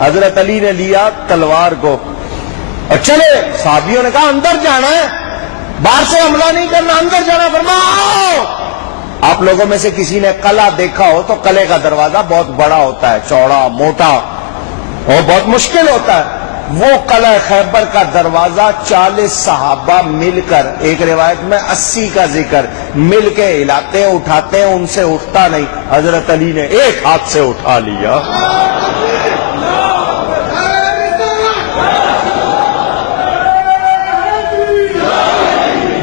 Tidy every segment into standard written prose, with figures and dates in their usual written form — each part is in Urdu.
حضرت علی نے لیا تلوار کو اور چلے. صحابیوں نے کہا اندر جانا ہے, باہر سے حملہ نہیں کرنا, اندر جانا. فرماؤ. آپ لوگوں میں سے کسی نے قلعہ دیکھا ہو تو قلعے کا دروازہ بہت بڑا ہوتا ہے, چوڑا موٹا, اور بہت مشکل ہوتا ہے. وہ قلعہ خیبر کا دروازہ 40 صحابہ مل کر, ایک روایت میں 80 کا ذکر, مل کے ہلاتے ہیں, اٹھاتے ہیں, ان سے اٹھتا نہیں. حضرت علی نے ایک ہاتھ سے اٹھا لیا.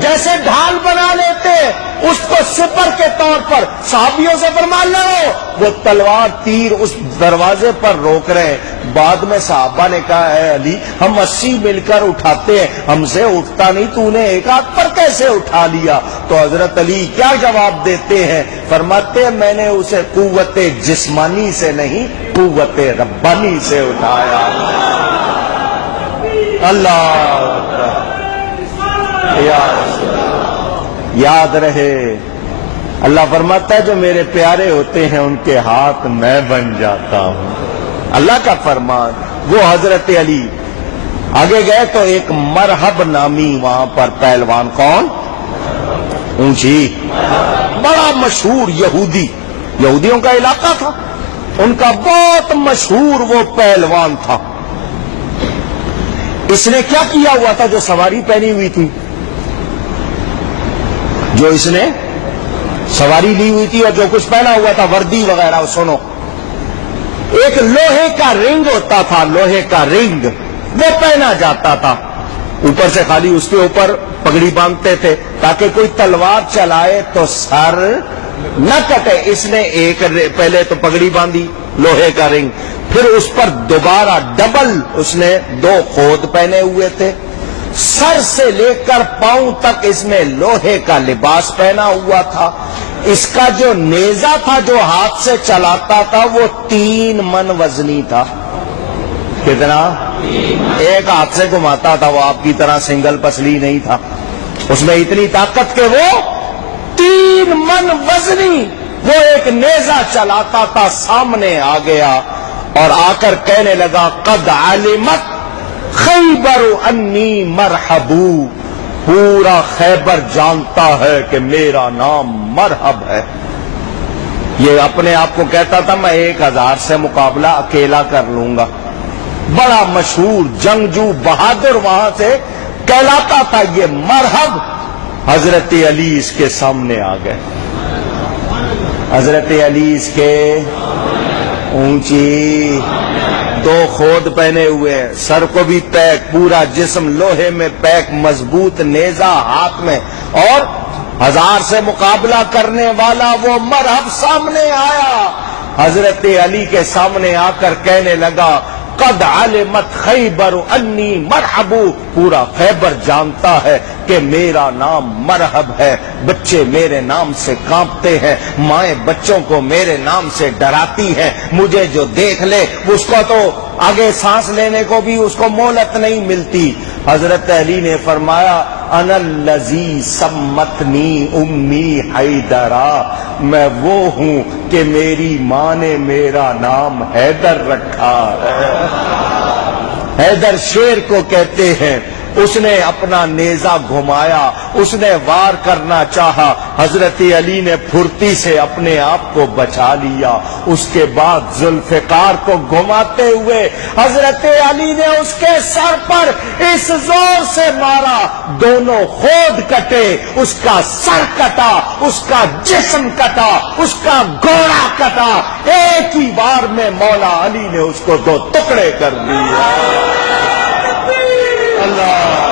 جیسے ڈھال بنا لیتے اس کو سپر کے طور پر. صحابیوں سے فرمان لو, وہ تلوار تیر اس دروازے پر روک رہے ہیں. بعد میں صحابہ نے کہا اے علی, ہم 80 مل کر اٹھاتے ہیں, ہم سے اٹھتا نہیں, تو نے ایک ہاتھ پر کیسے اٹھا لیا؟ تو حضرت علی کیا جواب دیتے ہیں؟ فرماتے ہیں میں نے اسے قوت جسمانی سے نہیں, قوت ربانی سے اٹھایا. اللہ یاد رہے. اللہ فرماتا ہے جو میرے پیارے ہوتے ہیں ان کے ہاتھ میں بن جاتا ہوں. اللہ کا فرمان. وہ حضرت علی آگے گئے تو ایک مرحب نامی وہاں پر پہلوان, کون؟ اونچی, بڑا مشہور یہودی, یہودیوں کا علاقہ تھا, ان کا بہت مشہور وہ پہلوان تھا. اس نے کیا کیا ہوا تھا؟ جو سواری پہنی ہوئی تھی, جو اس نے سواری لی ہوئی تھی اور جو کچھ پہنا ہوا تھا, وردی وغیرہ, سنو, ایک لوہے کا رنگ ہوتا تھا, لوہے کا رنگ وہ پہنا جاتا تھا. اوپر سے خالی اس کے اوپر پگڑی باندھتے تھے تاکہ کوئی تلوار چلائے تو سر نہ کٹے. اس نے ایک پہلے تو پگڑی باندھی, لوہے کا رنگ, پھر اس پر دوبارہ ڈبل اس نے 2 خود پہنے ہوئے تھے. سر سے لے کر پاؤں تک اس میں لوہے کا لباس پہنا ہوا تھا. اس کا جو نیزہ تھا جو ہاتھ سے چلاتا تھا وہ 3 من وزنی تھا. کتنا؟ ایک ہاتھ سے گھماتا تھا, وہ آپ کی طرح سنگل پسلی نہیں تھا. اس میں اتنی طاقت کہ وہ 3 من وزنی وہ ایک نیزہ چلاتا تھا. سامنے آ گیا اور آ کر کہنے لگا قد علمت خیبر انی مرحبو, پورا خیبر جانتا ہے کہ میرا نام مرحب ہے. یہ اپنے آپ کو کہتا تھا میں 1000 سے مقابلہ اکیلا کر لوں گا. بڑا مشہور جنگجو بہادر وہاں سے کہلاتا تھا یہ مرحب. حضرت علی اس کے سامنے آ گئے. حضرت علی اس کے اونچی, 2 خود پہنے ہوئے, سر کو بھی پیک, پورا جسم لوہے میں پیک, مضبوط نیزہ ہاتھ میں, اور 1000 سے مقابلہ کرنے والا وہ مرحب سامنے آیا. حضرت علی کے سامنے آ کر کہنے لگا قد علمت خیبر انی مرحبو, پورا خیبر جانتا ہے کہ میرا نام مرحب ہے. بچے میرے نام سے کانپتے ہیں, مائیں بچوں کو میرے نام سے ڈراتی ہیں. مجھے جو دیکھ لے اس کو تو آگے سانس لینے کو بھی اس کو مہلت نہیں ملتی. حضرت علی نے فرمایا انا الذی سمتنی امی حیدرا, میں وہ ہوں کہ میری ماں نے میرا نام حیدر رکھا ہے. حیدر شیر کو کہتے ہیں. اس نے اپنا نیزہ گھمایا, اس نے وار کرنا چاہا, حضرت علی نے پھرتی سے اپنے آپ کو بچا لیا. اس کے بعد ذوالفقار کو گھماتے ہوئے حضرت علی نے اس کے سر پر اس زور سے مارا, دونوں خود کٹے, اس کا سر کٹا, اس کا جسم کٹا, اس کا گھوڑا کٹا. ایک ہی بار میں مولا علی نے اس کو 2 ٹکڑے کر دیے. اللہ